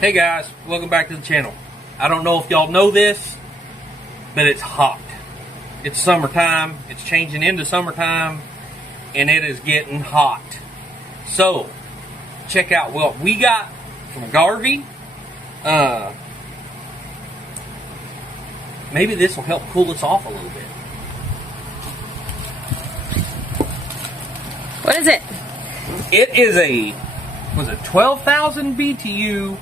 Hey guys, welcome back to the channel. I don't know if y'all know this, but it's hot. It's summertime, it's changing into summertime, and it is getting hot. So, check out what we got from Garvee. Maybe this will help cool us off a little bit. What is it? It is a 12,000 BTU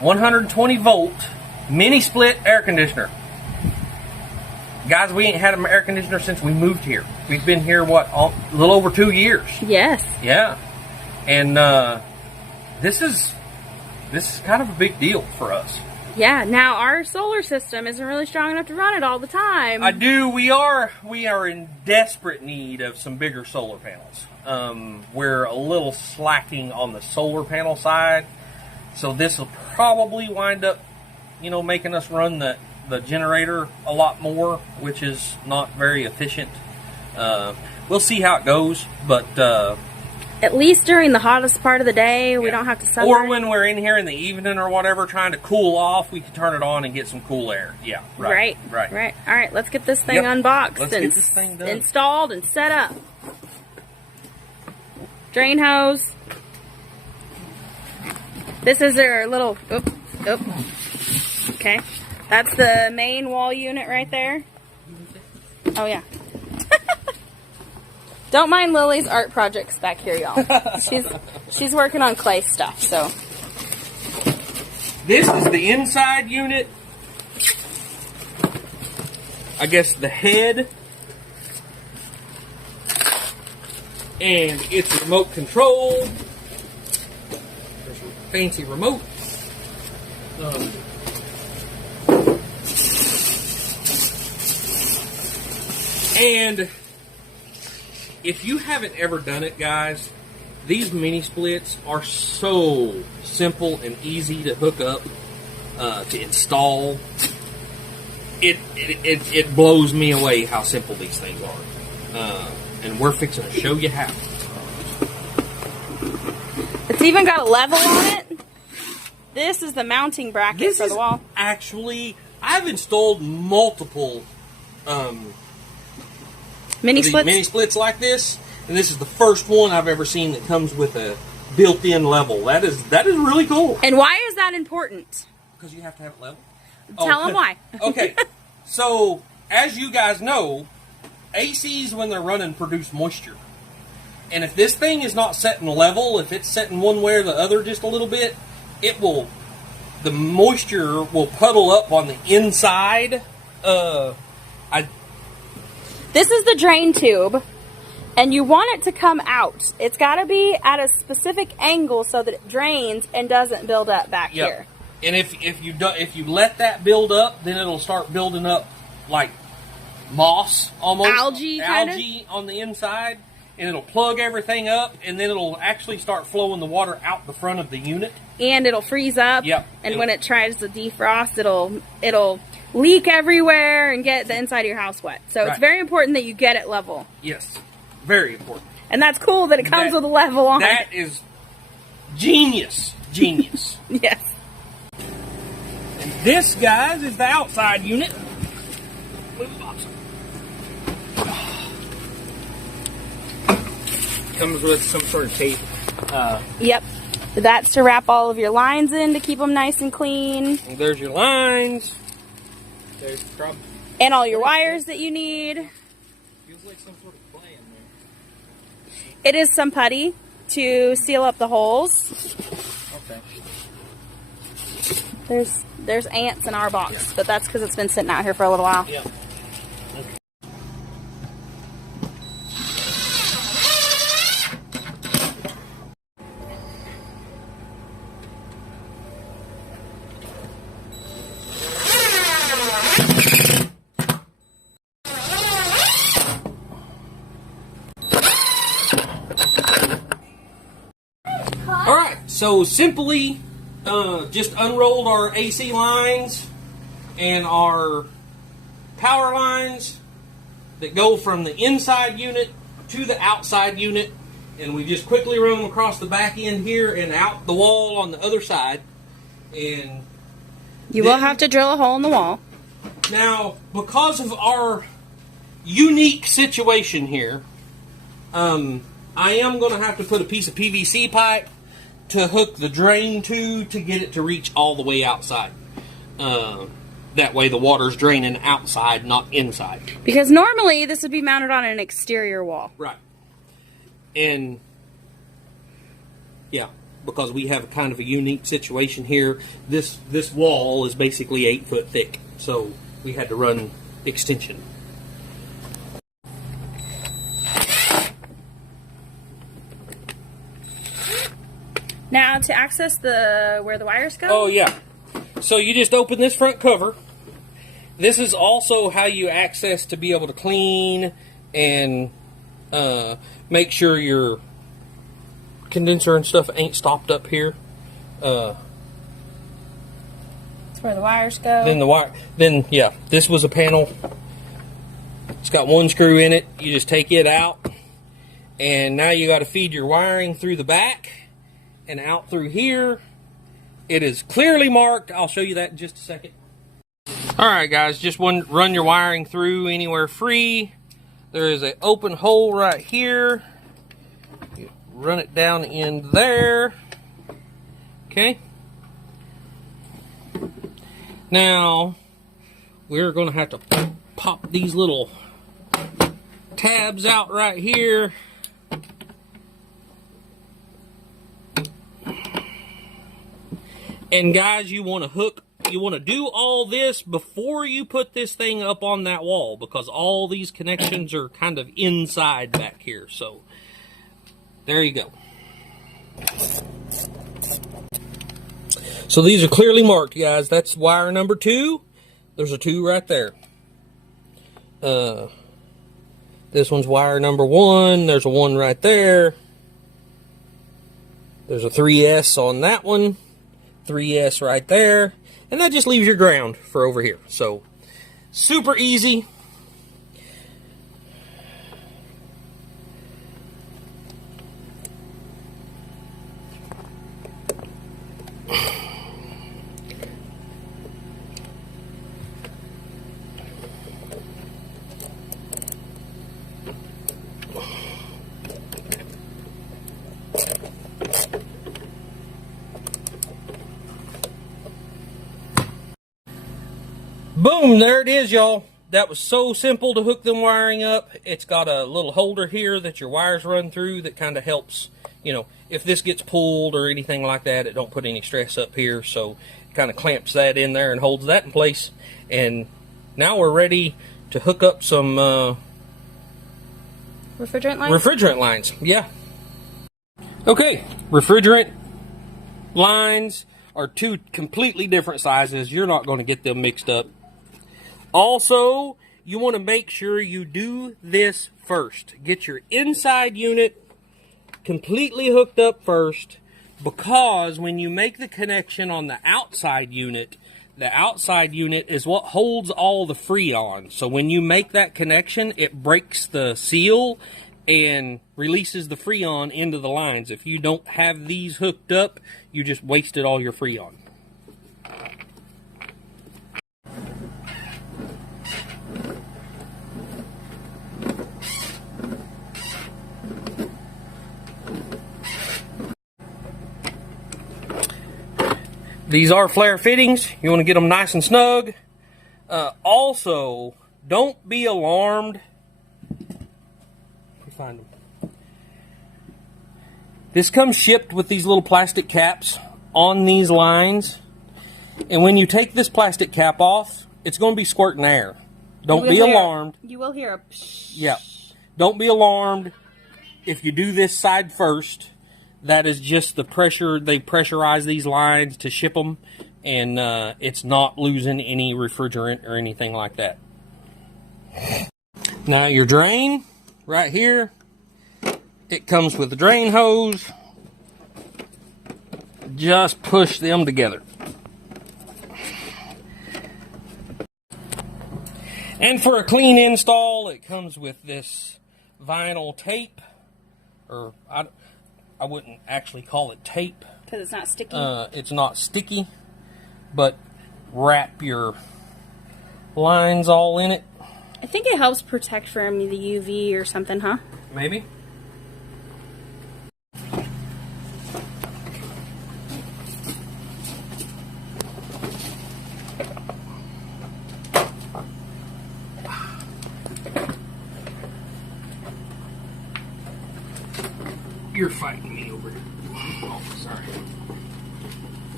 120 volt mini split air conditioner. Guys, we ain't had an air conditioner since we moved here. We've been here, what, a little over 2 years. Yes. Yeah. And this is kind of a big deal for us. Yeah, now our solar system isn't really strong enough to run it all the time. We are in desperate need of some bigger solar panels. We're a little slacking on the solar panel side. So this will probably wind up, making us run the generator a lot more, which is not very efficient. We'll see how it goes, but at least during the hottest part of the day, we don't have to suffer. Or when we're in here in the evening or whatever, trying to cool off, we can turn it on and get some cool air. Yeah, right. All right, let's get this thing unboxed. Let's get this thing done. Installed and set up. Drain hose. This is their little, okay. That's the main wall unit right there. Oh yeah. Don't mind Lily's art projects back here, y'all. She's working on clay stuff, so. This is the inside unit. I guess the head. And it's remote control. There's a fancy remote. And if you haven't ever done it, guys, these mini splits are so simple and easy to hook up, to install. It blows me away how simple these things are. And we're fixing to show you how. It's even got a level on it. This is the mounting bracket for the wall. Actually, I've installed multiple mini splits like this, and this is the first one I've ever seen that comes with a built-in level. That is really cool. And why is that important? Because you have to have it level. Tell them why. Okay, so as you guys know, ACs, when they're running, produce moisture. And if this thing is not setting level, if it's setting one way or the other just a little bit, the moisture will puddle up on the inside. This is the drain tube, and you want it to come out. It's got to be at a specific angle so that it drains and doesn't build up back here. And if you let that build up, then it'll start building up like moss, almost algae on the inside, and it'll plug everything up, and then it'll actually start flowing the water out the front of the unit, and it'll freeze up. Yep. And when it tries to defrost, it'll leak everywhere and get the inside of your house wet. So it's very important that you get it level. Yes, very important. And that's cool that it comes with a level on. That is genius. Yes. And this, guys, is the outside unit. Comes with some sort of tape. Yep. That's to wrap all of your lines in to keep them nice and clean. And there's your lines. There's and all your wires that you need. Feels like some sort of clay in there. It is some putty to seal up the holes. Okay. There's ants in our box, but that's because it's been sitting out here for a little while. Yeah. Alright, so simply just unrolled our AC lines and our power lines that go from the inside unit to the outside unit, and we just quickly run them across the back end here and out the wall on the other side. And you will have to drill a hole in the wall. Now, because of our unique situation here, I am going to have to put a piece of PVC pipe to hook the drain to get it to reach all the way outside. That way the water's draining outside, not inside. Because normally this would be mounted on an exterior wall. Right. And, yeah, because we have kind of a unique situation here. This wall is basically 8 foot thick, so we had to run extension. Now to access where the wires go? Oh yeah. So you just open this front cover. This is also how you access to be able to clean and make sure your condenser and stuff ain't stopped up here. That's where the wires go. Then yeah, this was a panel. It's got one screw in it. You just take it out, and now you got to feed your wiring through the back and out through here. It is clearly marked. I'll show you that in just a second. Alright guys, just run your wiring through anywhere free. There is an open hole right here. You run it down in there. Okay. Now, we're going to have to pop these little tabs out right here. And guys, you want to do all this before you put this thing up on that wall, because all these connections are kind of inside back here. So there you go. So these are clearly marked, guys. That's wire number 2. There's a 2 right there. This one's wire number 1. There's a 1 right there. There's a 3S on that one. 3S right there, and that just leaves your ground for over here. So super easy. Boom, there it is, y'all. That was so simple to hook them wiring up. It's got a little holder here that your wires run through that kind of helps, you know, if this gets pulled or anything like that, it don't put any stress up here. So it kind of clamps that in there and holds that in place. And now we're ready to hook up some refrigerant lines? Refrigerant lines, yeah. Okay, refrigerant lines are 2 completely different sizes. You're not going to get them mixed up. Also, you want to make sure you do this first. Get your inside unit completely hooked up first, because when you make the connection on the outside unit is what holds all the Freon. So when you make that connection, it breaks the seal and releases the Freon into the lines. If you don't have these hooked up, you just wasted all your Freon. These are flare fittings. You want to get them nice and snug. Also, don't be alarmed. Let me find them. This comes shipped with these little plastic caps on these lines. And when you take this plastic cap off, it's going to be squirting air. Don't be alarmed. You will hear a psh. Yeah. Don't be alarmed if you do this side first. That is just the pressure. They pressurize these lines to ship them, and it's not losing any refrigerant or anything like that. Now your drain, right here, it comes with the drain hose. Just push them together. And for a clean install, it comes with this vinyl tape, or I wouldn't actually call it tape. Because it's not sticky? It's not sticky. but wrap your lines all in it. I think it helps protect from the UV or something, huh? Maybe. You're fighting me over here. Oh, sorry.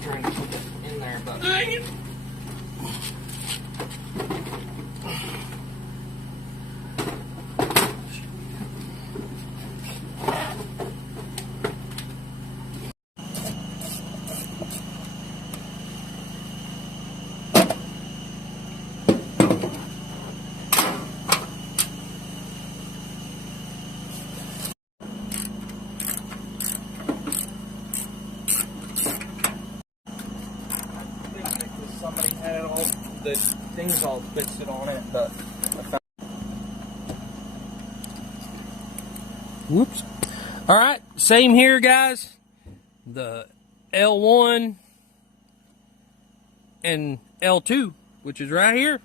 Trying to put it in there, but dang it. Somebody had it all, the things all twisted on it, but I found. Whoops. All right, same here, guys. The L1 and L2, which is right here.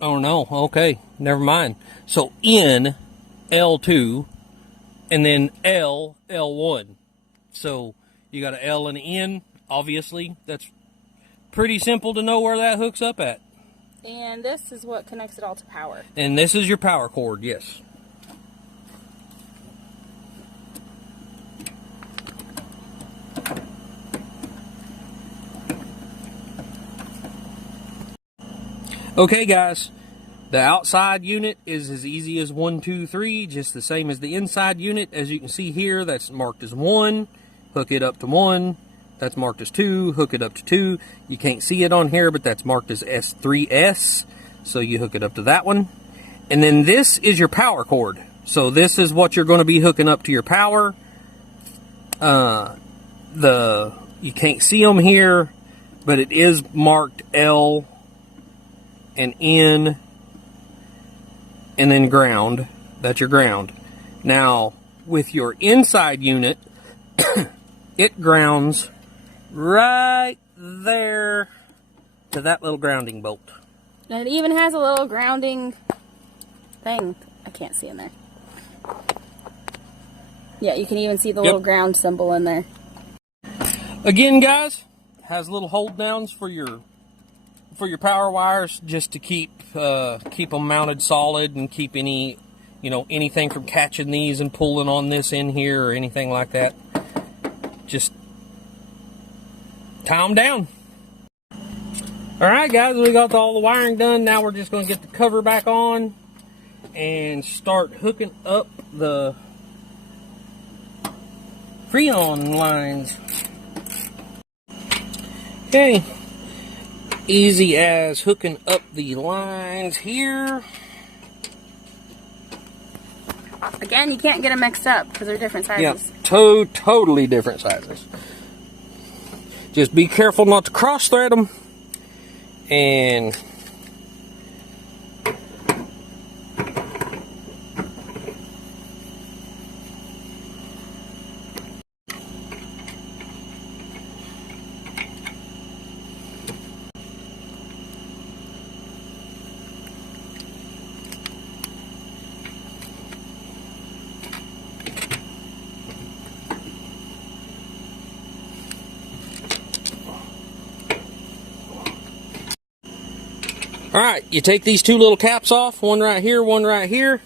Oh no, okay, never mind. So N, L2, and then L, L1. So you got an L and an N. Obviously, that's pretty simple to know where that hooks up at. And this is what connects it all to power. And this is your power cord, yes. Okay, guys, the outside unit is as easy as 1, 2, 3, just the same as the inside unit. As you can see here, that's marked as 1. Hook it up to 1. That's marked as 2, hook it up to 2. You can't see it on here, but that's marked as S3S. So you hook it up to that one. And then this is your power cord. So this is what you're going to be hooking up to your power. You can't see them here, but it is marked L and N and then ground. That's your ground. Now, with your inside unit, it grounds right there to that little grounding bolt. And it even has a little grounding thing. I can't see in there. Yeah, you can even see the little ground symbol in there. Again, guys, has little hold downs for your power wires, just to keep them mounted solid and keep anything from catching these and pulling on this in here or anything like that. Just tie them down. Alright, guys, we got all the wiring done. Now we're just going to get the cover back on and start hooking up the Freon lines. Okay, easy as hooking up the lines here. Again, you can't get them mixed up because they're different sizes. Yeah, totally different sizes. Just be careful not to cross thread them. And alright, you take these two little caps off, one right here, one right here.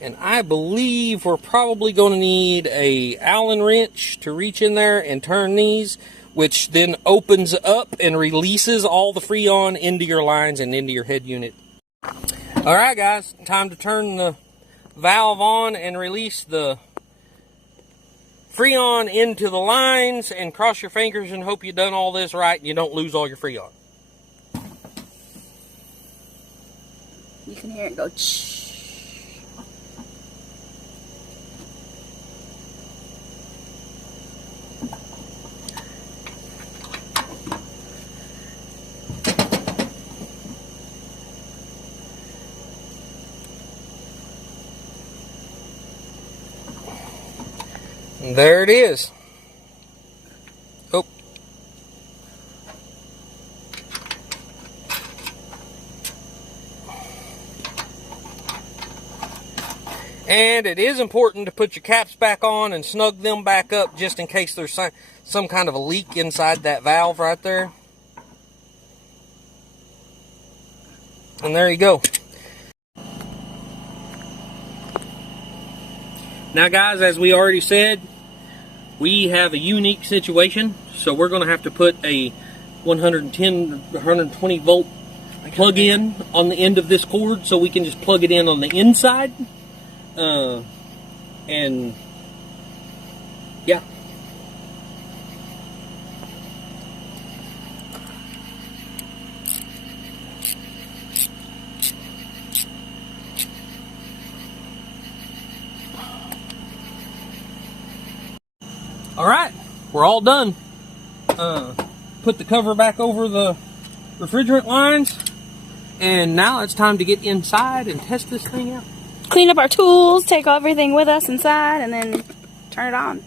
And I believe we're probably going to need a Allen wrench to reach in there and turn these, which then opens up and releases all the Freon into your lines and into your head unit. Alright, guys, time to turn the valve on and release the Freon into the lines, and cross your fingers and hope you've done all this right and you don't lose all your Freon. You can hear it go shh. There it is. Oh, And it is important to put your caps back on and snug them back up just in case there's some kind of a leak inside that valve right there. And there you go. Now guys, as we already said, we have a unique situation. So we're going to have to put a 110, 120 volt plug in on the end of this cord so we can just plug it in on the inside. And yeah. All right, we're all done. Put the cover back over the refrigerant lines, and now it's time to get inside and test this thing out. Clean up our tools, take everything with us inside, and then turn it on.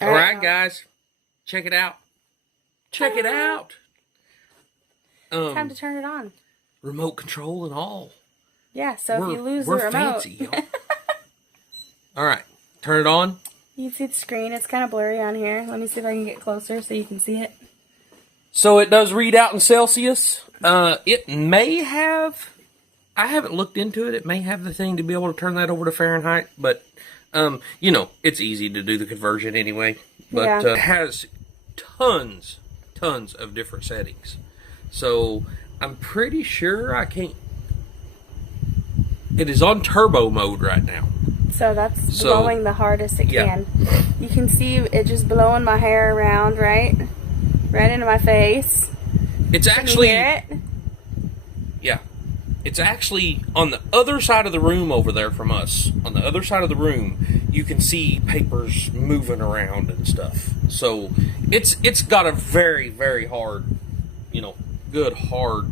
All right, guys, check it out. Check it out. Time to turn it on. Remote control and all. Yeah, so if you lose the we're remote. fancy, y'all. All right, turn it on. You can see the screen. It's kind of blurry on here. Let me see if I can get closer so you can see it. So it does read out in Celsius. It may have, I haven't looked into it. It may have the thing to be able to turn that over to Fahrenheit, but you know, it's easy to do the conversion anyway. But yeah. It has tons of different settings. So I'm pretty sure I can't. It is on turbo mode right now. So that's blowing the hardest it can. You can see it just blowing my hair around, right? Right into my face. It's actually, can you hear it? Yeah. It's actually on the other side of the room over there from us. On the other side of the room, you can see papers moving around and stuff. So it's got a very, very hard, you know, good hard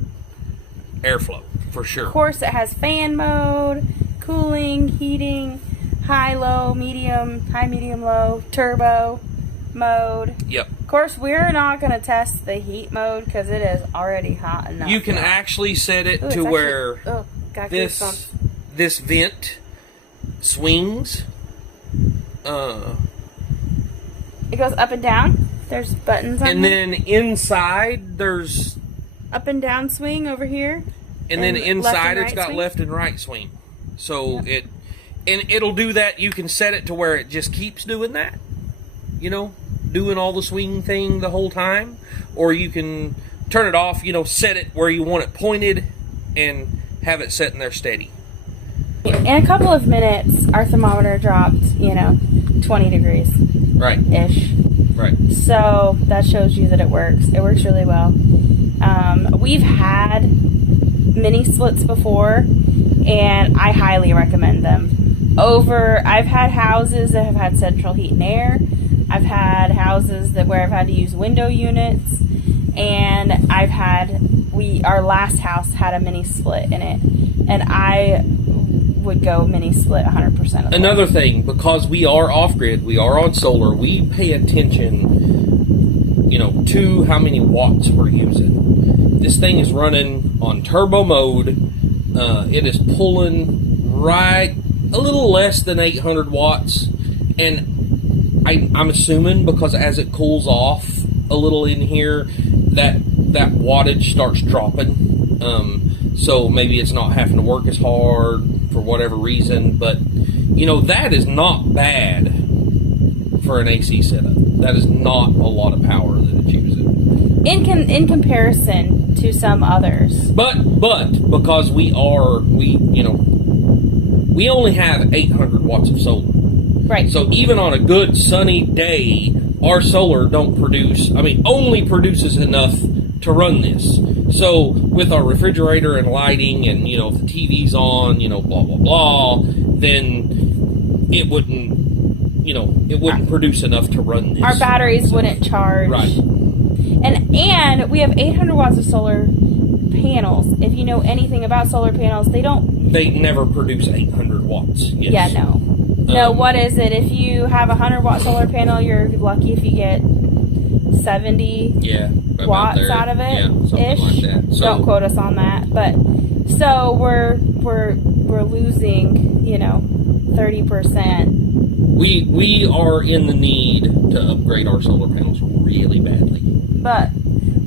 airflow for sure. Of course, it has fan mode, cooling, heating, high, low, medium, high, medium, low, turbo mode. Yep. Of course, we're not going to test the heat mode because it is already hot enough. You can actually set it to where this vent swings. It goes up and down. There's buttons on it. And then inside there's up and down swing over here. And then inside it's got left and right swing. So it'll do that. You can set it to where it just keeps doing that. You know, doing all the swing thing the whole time. Or you can turn it off, you know, set it where you want it pointed and have it set in there steady. In a couple of minutes, our thermometer dropped, you know, 20 degrees. Right. Ish. Right. So that shows you that it works. It works really well. We've had mini splits before, and I highly recommend them. I've had houses that have had central heat and air. I've had houses where I've had to use window units, and our last house had a mini split in it, and I would go mini split 100% of the time. Another thing, because we are off-grid, we are on solar, we pay attention, you know, to how many watts we're using. This thing is running on turbo mode. It is pulling right a little less than 800 watts, and I'm assuming because as it cools off a little in here, that wattage starts dropping. So maybe it's not having to work as hard for whatever reason, but you know, that is not bad for an AC setup. That is not a lot of power that it's using. In comparison to some others. But because we only have 800 watts of solar. Right. So even on a good sunny day, our solar only produces enough to run this. So with our refrigerator and lighting and, you know, if the TV's on, you know, blah, blah, blah, then it wouldn't produce enough to run this. Our batteries wouldn't charge. Right. And we have 800 watts of solar panels. If you know anything about solar panels, they never produce 800 watts. Yes. Yeah, no. No, what is it? If you have a 100-watt solar panel, you're lucky if you get 70 watts out of it, ish. Like that. So, don't quote us on that, but so we're losing, 30%. We are in the need to upgrade our solar panels really badly. But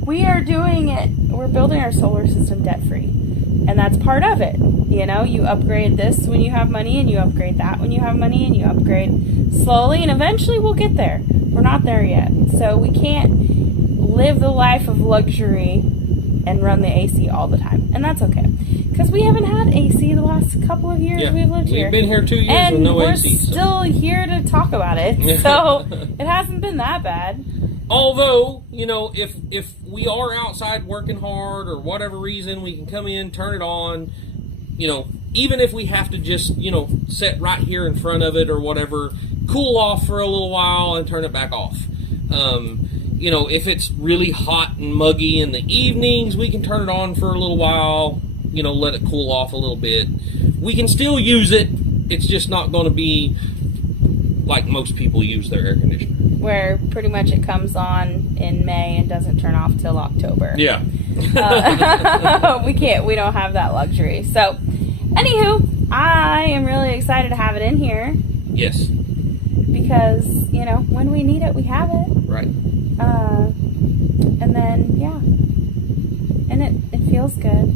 we are doing it. We're building our solar system debt free, and that's part of it. You upgrade this when you have money, and you upgrade that when you have money, and you upgrade slowly, and eventually we'll get there. We're not there yet, so we can't live the life of luxury and run the AC all the time, and that's okay. Because we haven't had AC the last couple of years we've lived here. We've been here 2 years and with no we're AC. Still here to talk about it, so it hasn't been that bad. Although, if we are outside working hard or whatever reason, we can come in, turn it on, even if we have to just, sit right here in front of it or whatever, cool off for a little while and turn it back off. If it's really hot and muggy in the evenings, we can turn it on for a little while, let it cool off a little bit. We can still use it. It's just not going to be like most people use their air conditioner. Where pretty much it comes on in May and doesn't turn off till October. Yeah. We don't have that luxury. So, anywho, I am really excited to have it in here. Yes. Because, when we need it, we have it. Right. And then, and it feels good.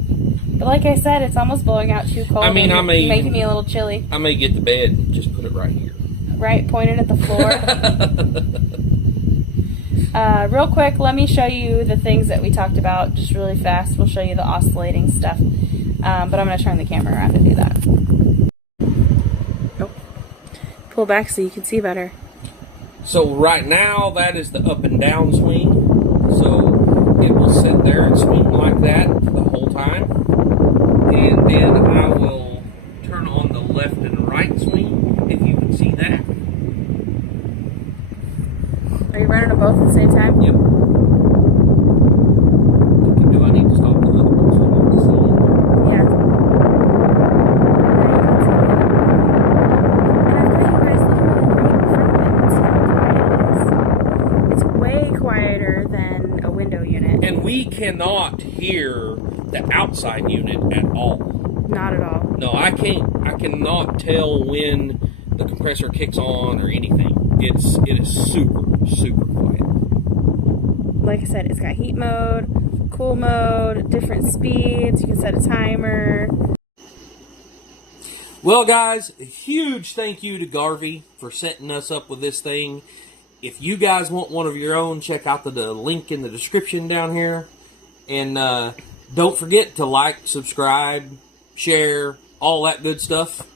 But like I said, it's almost blowing out too cold. Making me a little chilly. I may get the bed and just put it right here. Right, pointed at the floor. Real quick, let me show you the things that we talked about just really fast. We'll show you the oscillating stuff. But I'm going to turn the camera around to do that. Nope. Pull back so you can see better. So right now, that is the up and down swing. So it will sit there and swing like that the whole time. And then I will turn on the left and right swing, if you can see that. Are you running them both at the same time? Yep. Do I need to stop the other one so you can see it? Yeah. It's way quieter than a window unit. And we cannot hear the outside unit at all. Not at all. No, I cannot tell when the compressor kicks on or anything. It is super, super quiet. Like I said, it's got heat mode, cool mode, different speeds. You can set a timer. Well, guys, a huge thank you to Garvee for setting us up with this thing. If you guys want one of your own, check out the link in the description down here. And don't forget to like, subscribe, share, all that good stuff.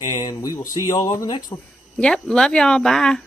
And we will see y'all on the next one. Yep. Love y'all. Bye.